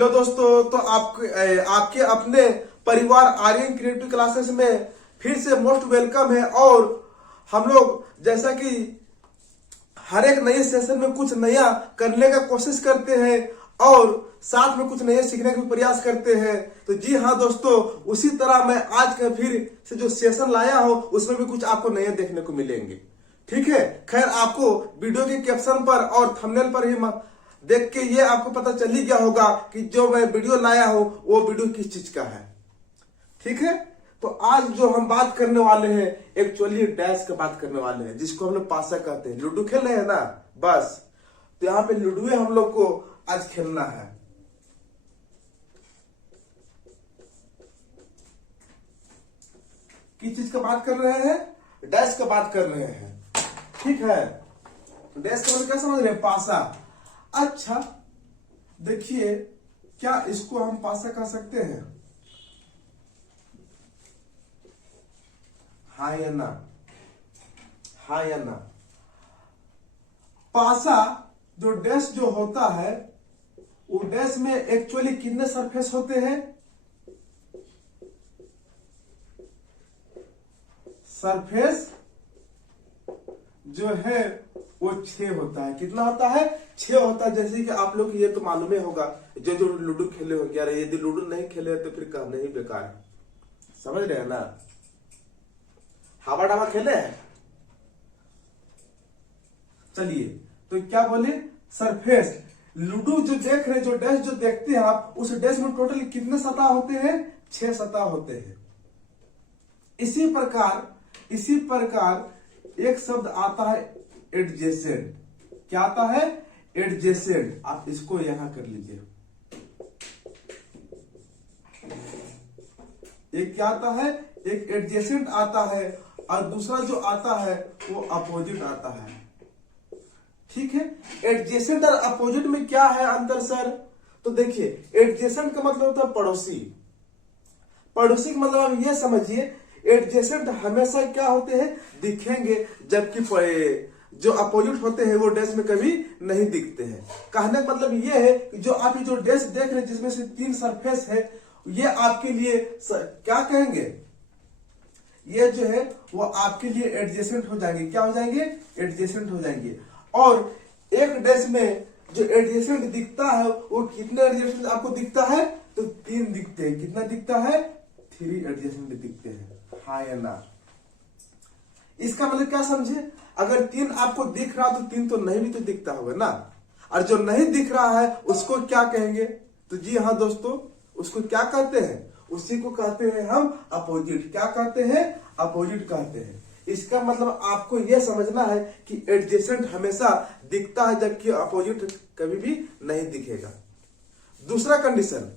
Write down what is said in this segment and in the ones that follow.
Hello दोस्तों, तो आपके अपने परिवार आर्यन क्रिएटिव क्लासेस में फिर से मोस्ट वेलकम है। और हम लोग जैसा कि हर एक नए सेशन में कुछ नया करने का कोशिश करते हैं और साथ में कुछ नया सीखने का भी प्रयास करते हैं। तो जी हाँ दोस्तों, उसी तरह मैं आज का फिर से जो सेशन लाया हूं उसमें भी कुछ आपको नए देखने को मिलेंगे। ठीक है, खैर आपको वीडियो के कैप्शन पर और थंबनेल पर ही देख के ये आपको पता चल ही गया होगा कि जो मैं वीडियो लाया हूं वो वीडियो किस चीज का है। ठीक है, तो आज जो हम बात करने वाले हैं एक्चुअली डैश का बात करने वाले हैं, जिसको हम लोग पासा कहते हैं। लूडो खेल रहे हैं ना, बस तो यहाँ पे लूडो हम लोग को आज खेलना है। किस चीज का बात कर रहे हैं? डैश का बात कर रहे हैं। ठीक है, डैश का मतलब क्या समझ रहे हैं? पासा। अच्छा देखिए, क्या इसको हम पासा कह सकते हैं? हाँ या ना? हाँ या ना? पासा जो डैश जो होता है, वो डैश में एक्चुअली कितने सरफेस होते हैं? सरफेस जो है वो 6 होता है। कितना होता है? 6 होता है। जैसे कि आप लोग ये तो मालूम ही होगा, जो जो लूडो खेले हो, यार यदि लूडो नहीं खेले तो फिर कहने ही बेकार है। समझ रहे हैं ना? हवा डावा खेले हैं? चलिए, तो क्या बोले? सरफेस। लूडो जो देख रहे, जो डैश जो देखते हैं आप, उस डैश में टोटल कितने सतह होते हैं? 6 सतह होते हैं। इसी प्रकार एक शब्द आता है एडजेसेंट। क्या आता है? एडजेसेंट। आप इसको यहां कर लीजिए। एक क्या आता है? एक एडजेसेंट आता है और दूसरा जो आता है वो अपोजिट आता है। ठीक है, एडजेसेंट और अपोजिट में क्या है अंतर सर? तो देखिए, एडजेसेंट का मतलब होता है पड़ोसी। पड़ोसी का मतलब आप ये समझिए, एडजेसेंट हमेशा क्या होते हैं? दिखेंगे, जबकि जो अपोजिट होते हैं वो डैश में कभी नहीं दिखते हैं। कहने का मतलब ये है कि जो आप ये जो डैश देख रहे हैं, जिसमें से 3 सरफेस है, ये आपके लिए क्या कहेंगे? ये जो है वो आपके लिए एडजेसेंट हो जाएंगे। क्या हो जाएंगे? एडजेसेंट हो जाएंगे। और एक डैश में जो एडजेसेंट दिखता है, वो कितने एडजेसेंट आपको दिखता है? तो 3 दिखते हैं। कितना दिखता है? 3 एडजेसेंट दिखते हैं। हाँ या ना? इसका मतलब क्या समझे? अगर 3 आपको दिख रहा तो 3 तो नहीं भी तो दिखता होगा ना। और जो नहीं दिख रहा है उसको क्या कहेंगे? तो जी हाँ दोस्तों, उसको क्या कहते हैं? उसी को कहते हैं हम अपोजिट। क्या कहते हैं? अपोजिट कहते हैं। इसका मतलब आपको यह समझना है कि एडजेसेंट हमेशा दिखता है, जबकि अपोजिट कभी भी नहीं दिखेगा। दूसरा कंडीशन,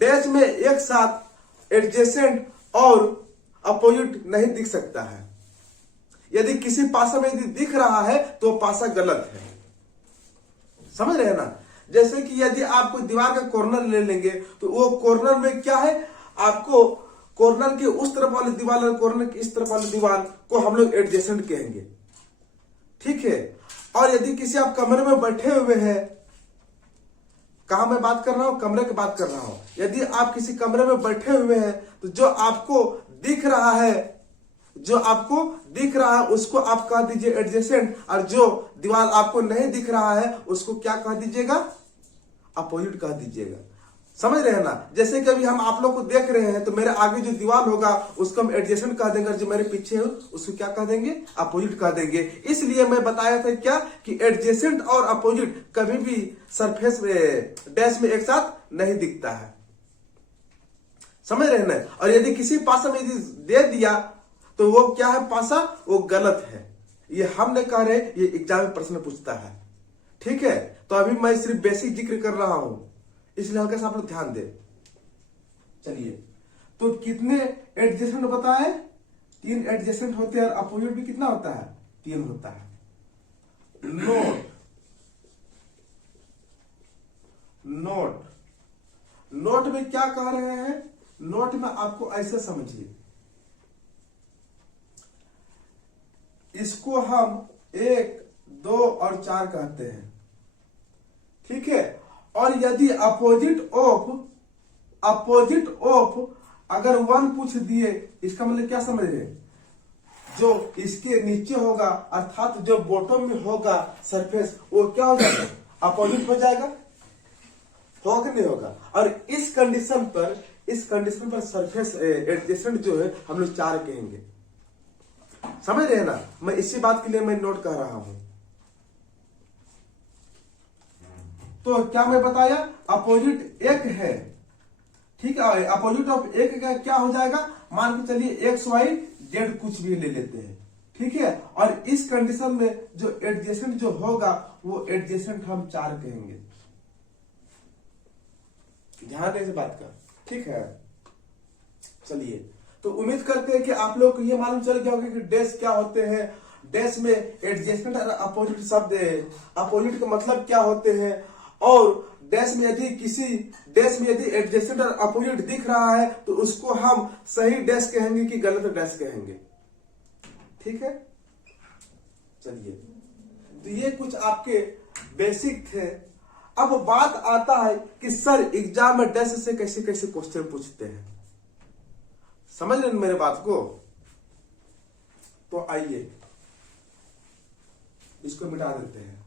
डैश में एक साथ एडजेसेंट और अपोजिट नहीं दिख सकता है। यदि किसी पासा में यदि दिख रहा है तो पासा गलत है। समझ रहे हैं ना? जैसे कि यदि आपको दीवार का कॉर्नर ले लेंगे तो वो कॉर्नर में क्या है? आपको कॉर्नर के उस तरफ वाली दीवार और कॉर्नर की इस तरफ वाली दीवार को हम लोग एडजेसेंट कहेंगे। ठीक है, और यदि किसी आप कमरे में बैठे हुए हैं, कहां मैं बात कर रहा हूं? कमरे की बात कर रहा हूं। यदि आप किसी कमरे में बैठे हुए हैं तो जो आपको दिख रहा है उसको आप कह दीजिए एडजेसेंट, और जो दीवार आपको नहीं दिख रहा है उसको क्या कह दीजिएगा? अपोजिट कह दीजिएगा। समझ रहे हैं ना? जैसे कि अभी हम आप लोग को देख रहे हैं तो मेरे आगे जो दीवार होगा उसको हम एडजेसेंट कह देंगे, और जो मेरे पीछे है उसको क्या कह देंगे? अपोजिट कह देंगे। इसलिए मैं बताया था क्या कि एडजेसेंट और अपोजिट कभी भी सरफेस में डैश में एक साथ नहीं दिखता है। समझ रहे हैं ना? और यदि किसी पासा में यदि दे दिया तो वो क्या है? पासा वो गलत है। ये हम नहीं कह रहे, ये एग्जाम में प्रश्न पूछता है। ठीक है, तो अभी मैं सिर्फ बेसिक जिक्र कर रहा हूं, इसलिए हल्का सा आप लोग ध्यान दें। चलिए, तो कितने एडजेसेंट बताए? 3 एडजेसेंट होते हैं और अपोजिट भी कितना होता है? 3 होता है। नोट में क्या कह रहे हैं? नोट में आपको ऐसे समझिए, इसको हम 1, 2 और 4 कहते हैं। ठीक है, और यदि अपोजिट ऑफ अगर 1 पूछ दिए, इसका मतलब क्या समझ रहे हैं, जो इसके नीचे होगा अर्थात जो बॉटम में होगा सरफेस, वो क्या हो जाएगा, अपोजिट हो जाएगा, होगा कि नहीं होगा। और इस कंडीशन पर सरफेस एडजेसेंट जो है हम लोग 4 कहेंगे। समझ रहे हैं ना, मैं इसी बात के लिए मैं नोट कर रहा हूं। तो क्या मैं बताया, अपोजिट 1 है, ठीक है। अपोजिट ऑफ 1 का क्या हो जाएगा, मान के चलिए XY Z कुछ भी ले लेते हैं, ठीक है। और इस कंडीशन में जो एडजेसेंट जो होगा वो एडजेसेंट हम 4 कहेंगे। ध्यान दें इस बात का, ठीक है। चलिए, तो उम्मीद करते हैं कि आप लोग को ये मालूम चल गया होगा कि डैश क्या होते हैं, डैश में एडजेसेंट और अपोजिट शब्द है, अपोजिट का मतलब क्या होते हैं, और डैश में यदि एडजेसेंट और अपोजिट दिख रहा है तो उसको हम सही डैश कहेंगे कि गलत डैश कहेंगे, ठीक है। चलिए, तो ये कुछ आपके बेसिक थे। अब बात आता है कि सर एग्जाम में डैश से कैसे कैसे क्वेश्चन पूछते हैं, समझ रहे मेरे बात को। तो आइए इसको मिटा देते हैं।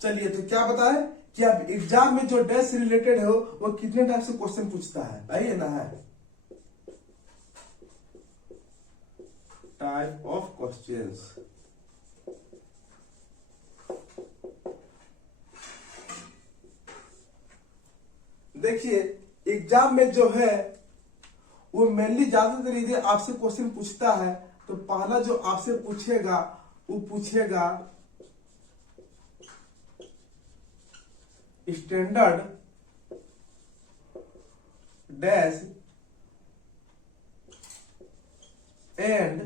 चलिए, तो क्या बताए कि अब एग्जाम में जो डैश से रिलेटेड हो वो कितने टाइप से क्वेश्चन पूछता है, आइए ना, है टाइप ऑफ क्वेश्चंस। देखिए, एग्जाम में जो है वो मेनली ज्यादातर यदि आपसे क्वेश्चन पूछता है तो पहला जो आपसे पूछेगा वो पूछेगा standard dash and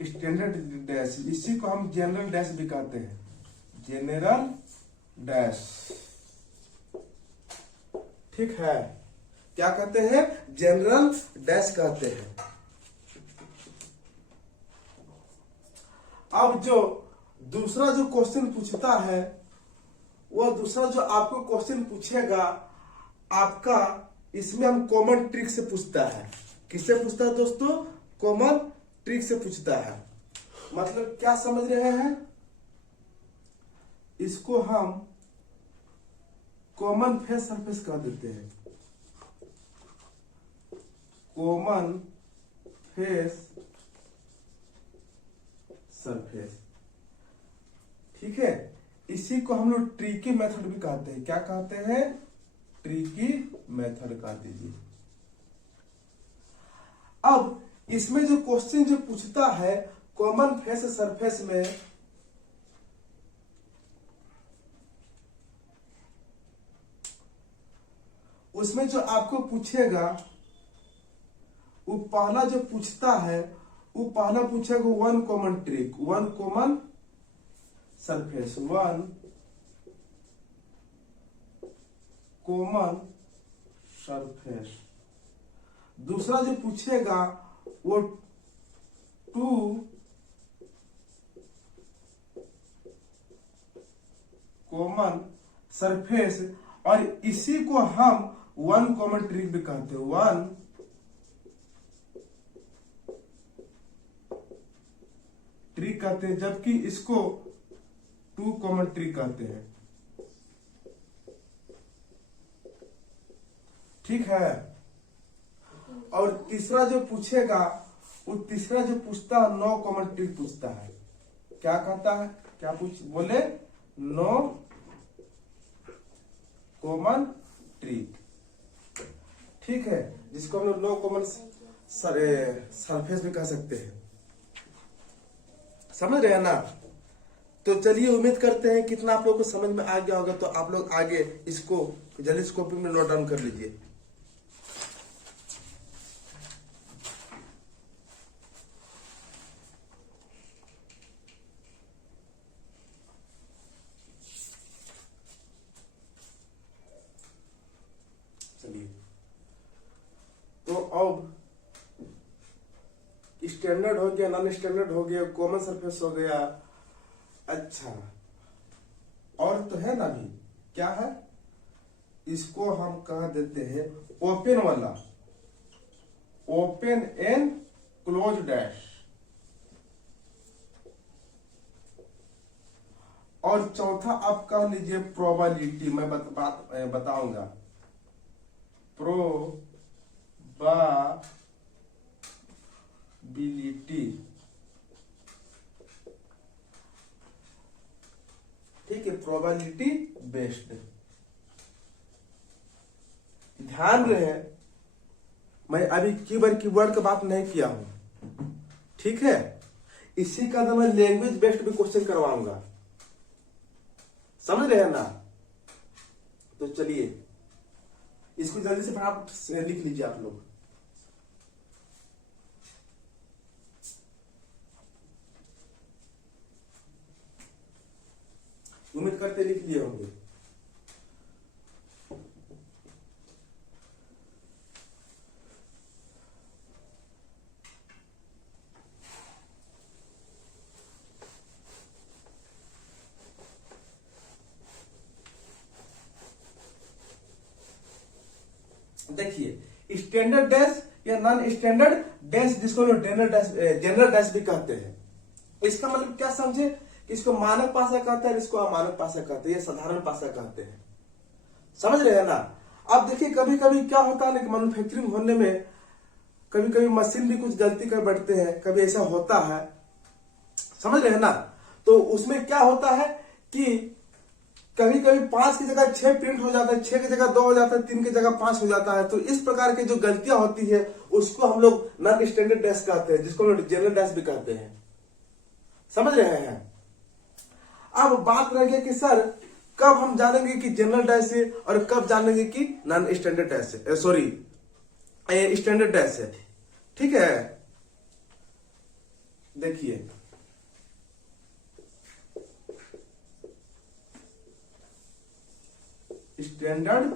standard dash, इसी को हम जनरल डैश भी कहते हैं, जनरल डैश, ठीक है। क्या कहते हैं, जनरल डैश कहते हैं। अब जो दूसरा जो क्वेश्चन पूछता है, वो दूसरा जो आपको क्वेश्चन पूछेगा आपका, इसमें हम कॉमन ट्रिक से पूछता है। किससे पूछता है दोस्तों, कॉमन ट्रिक से पूछता है। मतलब क्या समझ रहे हैं, इसको हम कॉमन फेस सरफेस कह देते हैं, कॉमन फेस सरफेस, ठीक है। इसी को हम लोग ट्रिकी मेथड भी कहते हैं। क्या कहते हैं, ट्रिकी मेथड कह दीजिए। अब इसमें जो क्वेश्चन जो पूछता है कॉमन फेस सरफेस में, उसमें जो आपको पूछेगा वो पहला जो पूछता है वो पहला पूछेगा one common trick, one common surface, one common surface. दूसरा जो पूछेगा वो टू कॉमन सरफेस, और इसी को हम वन कॉमन ट्रिक भी कहते हैं, वन ट्रिक कहते हैं, जबकि इसको टू कॉमन ट्रिक कहते हैं, ठीक है। और तीसरा जो पूछेगा वो तीसरा जो पूछता है नो कॉमन ट्रिक पूछता है। क्या कहता है, क्या पूछ बोले, नो कॉमन ट्रिक, ठीक है, जिसको हम लोग नो कॉमन सरफेस भी कह सकते हैं। समझ रहे हैं ना। तो चलिए उम्मीद करते हैं कितना आप लोगों को समझ में आ गया होगा। तो आप लोग आगे इसको जल्दी से कॉपी में नोट डाउन कर लीजिए। चलिए, तो अब स्टैंडर्ड हो गया, नॉन स्टैंडर्ड हो गया, कॉमन सरफेस हो गया। अच्छा, और तो है ना भी, क्या है, इसको हम कह देते हैं ओपन वाला, ओपन एंड क्लोज डैश। और चौथा आप कह लीजिए प्रोबेबिलिटी, मैं बताऊंगा, प्रोबेबिलिटी। ठीक है, प्रोबेबिलिटी बेस्ड। ध्यान रहे, मैं अभी कीवर्ड की बात नहीं किया हूं, ठीक है। इसी का तो मैं लैंग्वेज बेस्ड भी क्वेश्चन करवाऊंगा, समझ रहे हैं ना। तो चलिए इसको जल्दी से फटाफट लिख लीजिए आप लोग। उम्मीद करते लिख लिए होंगे। देखिए, स्टैंडर्ड डैश या नॉन स्टैंडर्ड डैश, जिसको लोग जनरल डैश भी कहते हैं। इसका मतलब क्या समझे कि इसको मानक पासा कहते हैं, इसको अमानक पासा कहते हैं, या साधारण पासा कहते हैं, समझ रहे हैं ना। अब देखिए, कभी कभी क्या होता है ना कि मैन्युफैक्चरिंग होने में कभी कभी मशीन भी कुछ गलती कर बैठते हैं, कभी ऐसा होता है, समझ रहे हैं ना। तो उसमें क्या होता है कि कभी कभी 5 की जगह 6 प्रिंट हो जाता है, 6 की जगह 2 हो जाता है, 3 की जगह 5 हो जाता है। तो इस प्रकार की जो गलतियां होती है उसको हम लोग नॉन स्टैंडर्ड डैश कहते हैं, जिसको हम लोग जनरल डैश भी कहते हैं, समझ रहे हैं। अब बात रह गया कि सर कब हम जानेंगे कि जनरल डैश है और कब जानेंगे कि नॉन स्टैंडर्ड डैश है, सॉरी स्टैंडर्ड डैश है, ठीक है। देखिए, स्टैंडर्ड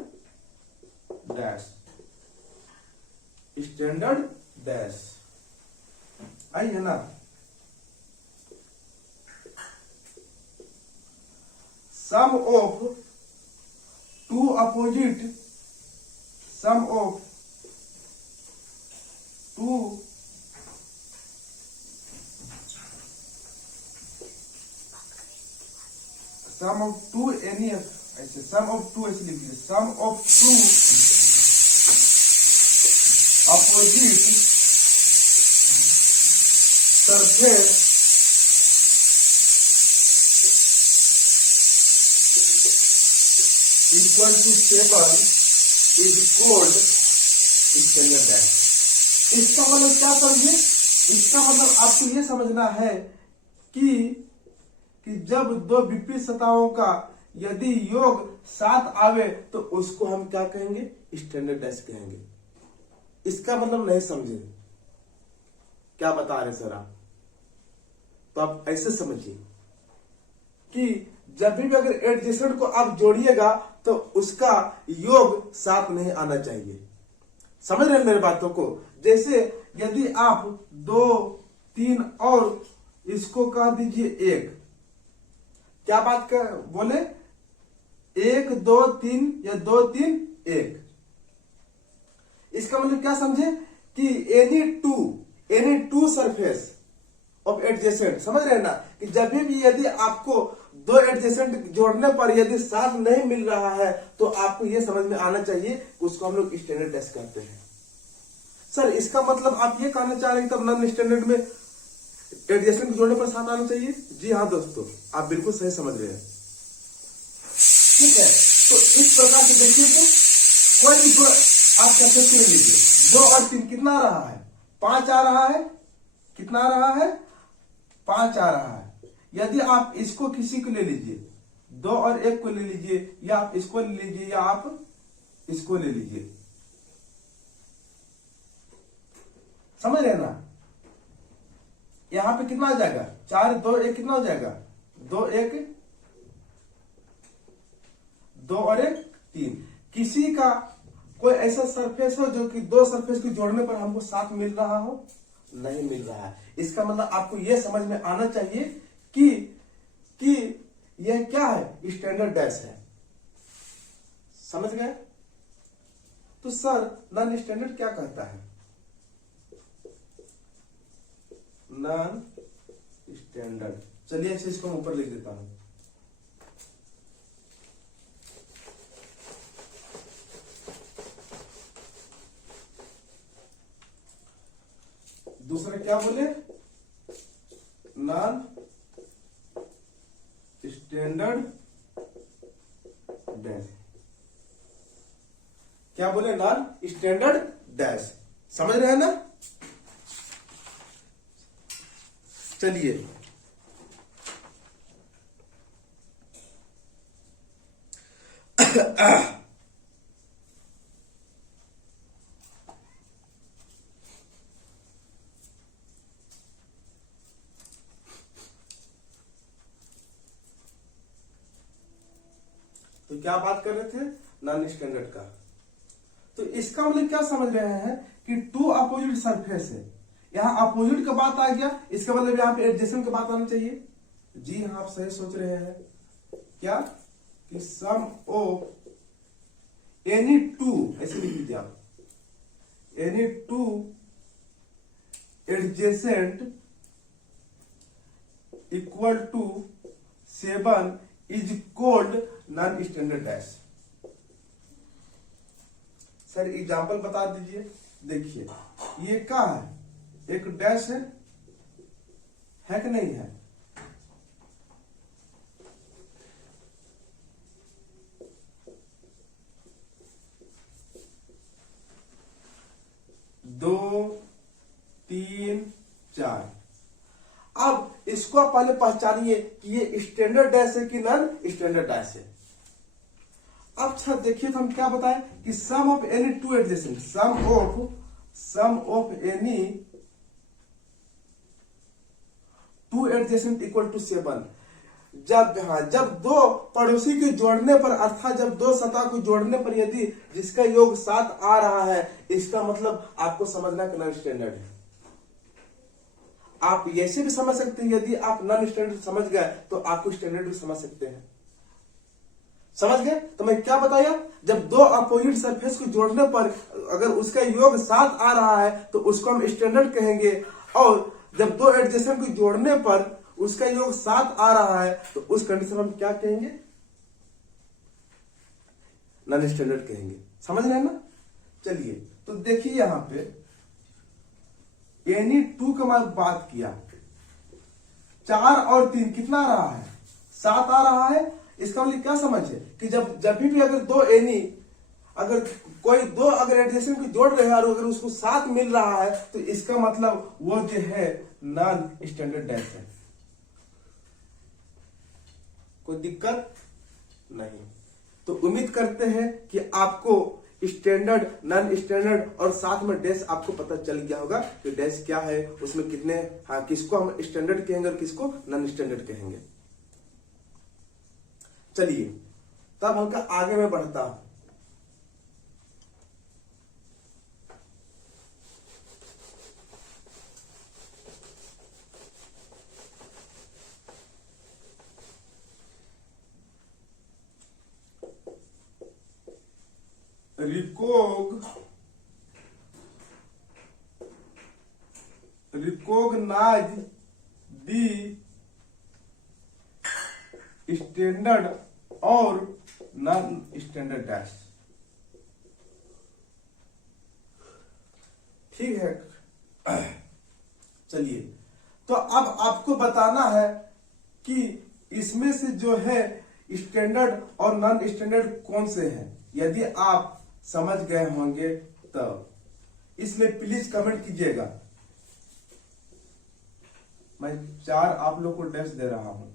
डैश, स्टैंडर्ड डैश आई है ना। Sum of two opposite, sum of two sum of two any, ऐसे सम ऑफ टू ऐसे लिख लीजिए, sum of two opposite surface equal to table is called standard dash. इसका मतलब क्या समझे, इसका मतलब आपको ये समझना है कि जब दो विपरीत सतहों का यदि योग साथ आवे तो उसको हम क्या कहेंगे, स्टैंडर्ड डैश कहेंगे। इसका मतलब नहीं समझे, क्या बता रहे सर आप, तो आप ऐसे समझिए कि जब भी अगर एडजेसेंट को आप जोड़िएगा तो उसका योग साथ नहीं आना चाहिए, समझ रहे हैं मेरी बातों को। जैसे यदि आप 2, 3 और इसको कह दीजिए 1, क्या बात कर बोले, 1, 2, 3 या 2, 3, 1। इसका मतलब क्या समझे कि any two surface of adjacent, समझ रहे हैं ना, कि जब भी यदि आपको दो एडजेसेंट जोड़ने पर यदि साथ नहीं मिल रहा है तो आपको यह समझ में आना चाहिए, उसको हम लोग स्टैंडर्ड डैश करते हैं। सर इसका मतलब आप ये कहना चाह रहे हैं तब नॉन स्टैंडर्ड में एडजेसेंट जोड़ने पर साथ आना चाहिए। जी हाँ दोस्तों, आप बिल्कुल सही समझ रहे हैं, ठीक है। तो इस प्रकार से देखिए, तो कोई भी दो आप कैसे लीजिए, 2 और 3 कितना आ रहा है, 5 आ रहा है, कितना आ रहा है, 5 आ रहा है। यदि आप इसको किसी को ले लीजिए, 2 और 1 को ले लीजिए, या आप इसको ले लीजिए, या आप इसको ले लीजिए, समझ रहे ना? यहां पे कितना आ जाएगा? 4 2 1 कितना हो जाएगा? 2 1 2 और 1 3। किसी का कोई ऐसा सरफेस हो जो कि 2 सरफेस को जोड़ने पर हमको 7 मिल रहा हो? नहीं मिल रहा है। इसका मतलब आपको यह समझ में आना चाहिए कि यह क्या है? स्टैंडर्ड डैश है। समझ गए? तो सर नॉन स्टैंडर्ड क्या कहता है? नॉन स्टैंडर्ड, चलिए इसे इसको ऊपर लिख देता हूं। दूसरा क्या बोले? Non standard dash. क्या बोले? Non standard dash. समझ रहे हैं ना? चलिए तो क्या बात कर रहे थे? नॉन स्टैंडर्ड का। तो इसका मतलब क्या समझ रहे हैं कि 2 अपोजिट सरफेस है। यहां अपोजिट का बात आ गया, इसका मतलब यहां पे एडजेसेंट का बात आना चाहिए। जी हाँ, आप सही सोच रहे हैं। क्या कि सम ऑफ एनी 2, ऐसे लिख लीजिए आप, any 2 adjacent equal to 7 is called non standard dash. Sir example बता दीजिए। देखिए ये क्या है? एक डैश है कि नहीं है? दो 3 4। अब इसको आप पहले पहचानिए कि ये स्टैंडर्ड डैश है कि नॉन स्टैंडर्ड डैश है। अब अच्छा देखिए तो हम क्या बताएं कि sum of any 2 adjacent, sum of any 2 adjacent equal to 7। जब 2 पड़ोसी के जोड़ने पर, अर्थात जब 2 सतह को जोड़ने पर यदि जिसका योग 7 आ रहा है, इसका मतलब आपको समझना कि नॉन स्टैंडर्ड है। आप ऐसे भी समझ सकते हैं, यदि आप नॉन स्टैंडर्ड समझ गए तो आपको स्टैंडर्ड भी समझ सकते हैं। समझ गए? तो मैं क्या बताया? जब 2 अपोजिट सरफेस को जोड़ने पर अगर उसका योग 7 आ रहा है तो उसको हम स्टैंडर्ड कहेंगे, और जब 2 एडजेसेंट को जोड़ने पर उसका योग 7 आ रहा है तो उस कंडीशन में हम क्या कहेंगे? नॉन स्टैंडर्ड कहेंगे। समझ रहे हैं ना? चलिए तो देखिए यहां पे एनी 2 का मैं बात किया, 4 और 3 कितना आ रहा है? 7 आ रहा है। इसका मतलब क्या समझे कि जब भी अगर 2 एनी, अगर कोई 2 अगर एडजेसेंट को जोड़ रहे हैं और अगर उसको 7 मिल रहा है तो इसका मतलब वो जो है नॉन स्टैंडर्ड डैश है। कोई दिक्कत नहीं। तो उम्मीद करते हैं कि आपको स्टैंडर्ड, नॉन स्टैंडर्ड और साथ में डैश आपको पता चल गया होगा कि डैश क्या है, उसमें कितने, हाँ, किसको हम स्टैंडर्ड कहेंगे और किसको नॉन स्टैंडर्ड कहेंगे। चलिए तब हमका आगे में बढ़ता हूं। रिकॉग्नाइज दी स्टैंडर्ड और नॉन स्टैंडर्ड डैश। ठीक है। चलिए तो अब आपको बताना है कि इसमें से जो है स्टैंडर्ड और नॉन स्टैंडर्ड कौन से हैं। यदि आप समझ गए होंगे तो इसमें प्लीज कमेंट कीजिएगा। मैं 4 आप लोग को डैश दे रहा हूं।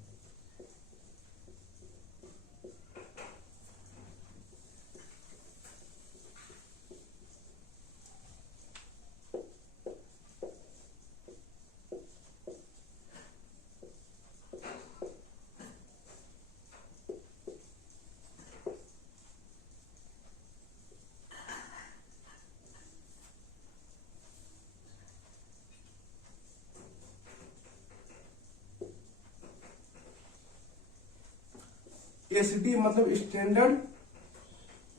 एसडी मतलब स्टैंडर्ड,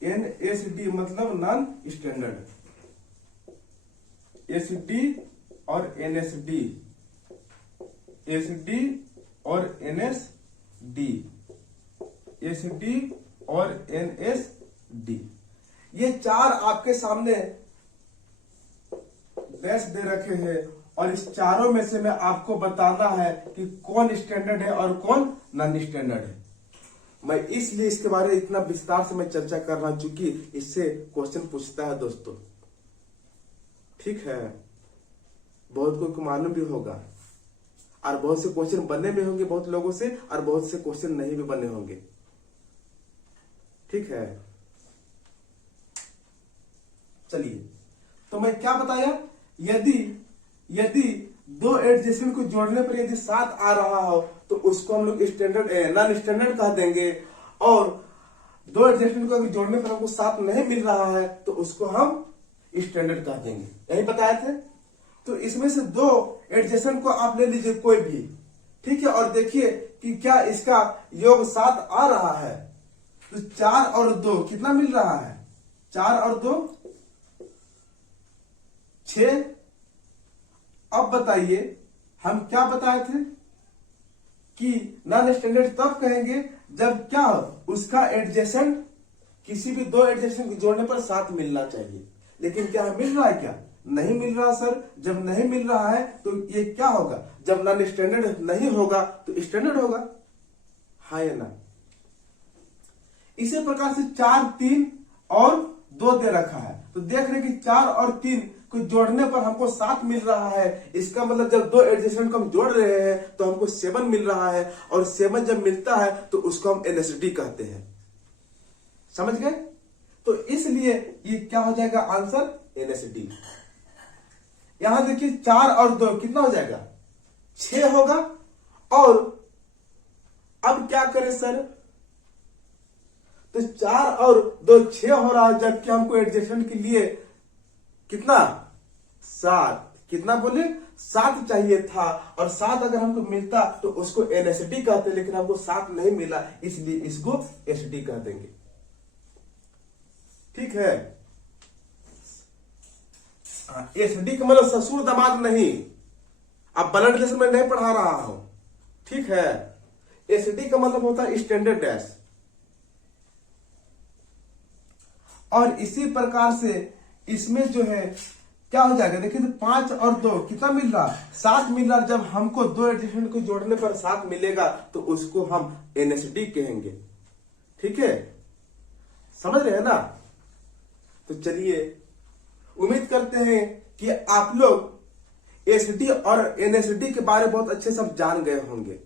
एनएसडी मतलब नॉन स्टैंडर्ड। एसडी और एनएसडी, एसडी और एनएसडी, एसडी और एनएसडी, ये 4 आपके सामने डैश दे रखे हैं और इस चारों में से मैं आपको बताना है कि कौन स्टैंडर्ड है और कौन नॉन स्टैंडर्ड है। मैं इसलिए इसके बारे में इतना विस्तार से मैं चर्चा कर रहा हूं क्योंकि इससे क्वेश्चन पूछता है दोस्तों। ठीक है, बहुत को मालूम भी होगा और बहुत से क्वेश्चन बने भी होंगे बहुत लोगों से और बहुत से क्वेश्चन नहीं भी बने होंगे। ठीक है, चलिए, तो मैं क्या बताया, यदि 2 एडजेसेंट को जोड़ने पर यदि 7 आ रहा हो तो उसको हम लोग स्टैंडर्ड नॉन स्टैंडर्ड कह देंगे, और 2 एडजेसेंट को अगर जोड़ने पर हमको 7 नहीं मिल रहा है तो उसको हम स्टैंडर्ड कह देंगे। यही बताए थे। तो इसमें से 2 एडजेसेंट को आप ले लीजिए कोई भी, ठीक है, और देखिए कि क्या इसका योग 7 आ रहा है। तो 4 और 2 कितना मिल रहा है, 4 और 2 6। अब बताइए हम क्या बताए थे कि नॉन स्टैंडर्ड तब कहेंगे जब क्या उसका एडजेसेंट, किसी भी 2 एडजेसेंट को जोड़ने पर 7 मिलना चाहिए। लेकिन क्या मिल रहा है, क्या नहीं मिल रहा सर। जब नहीं मिल रहा है तो ये क्या होगा, जब नॉन स्टैंडर्ड नहीं होगा तो स्टैंडर्ड होगा, हाँ या ना। इसी प्रकार से 4, 3 और 2 दे रखा है, तो देख रहे कि 4 और 3 को जोड़ने पर हमको 7 मिल रहा है। इसका मतलब जब 2 एडजेसेंट को हम जोड़ रहे हैं तो हमको 7 मिल रहा है, और 7 जब मिलता है तो उसको हम एनएसडी कहते हैं। समझ गए। तो इसलिए ये क्या हो जाएगा आंसर, एनएसडी। यहां देखिए 4 और 2 कितना हो जाएगा, 6 होगा। और अब क्या करें सर, तो 4 और 2 6 हो रहा है, जबकि हमको एडजेसेंट के लिए कितना, 7, कितना बोले 7 चाहिए था, और 7 अगर हमको मिलता तो उसको एनएसडी कहते, लेकिन हमको 7 नहीं मिला इसलिए इसको एसडी कह देंगे। ठीक है, एसडी का मतलब ससुर दामाद नहीं, अब ब्लड रिलेशन में नहीं पढ़ा रहा हूं। ठीक है, एसडी का मतलब होता है स्टैंडर्ड डैश। और इसी प्रकार से इसमें जो है क्या हो जाएगा, देखिए तो 5 और 2 कितना मिल रहा, 7 मिल रहा। जब हमको 2 एडजेसेंट को जोड़ने पर 7 मिलेगा तो उसको हम एनएसडी कहेंगे। ठीक है, समझ रहे हैं ना। तो चलिए, उम्मीद करते हैं कि आप लोग एसडी और एनएसडी के बारे में बहुत अच्छे सब जान गए होंगे।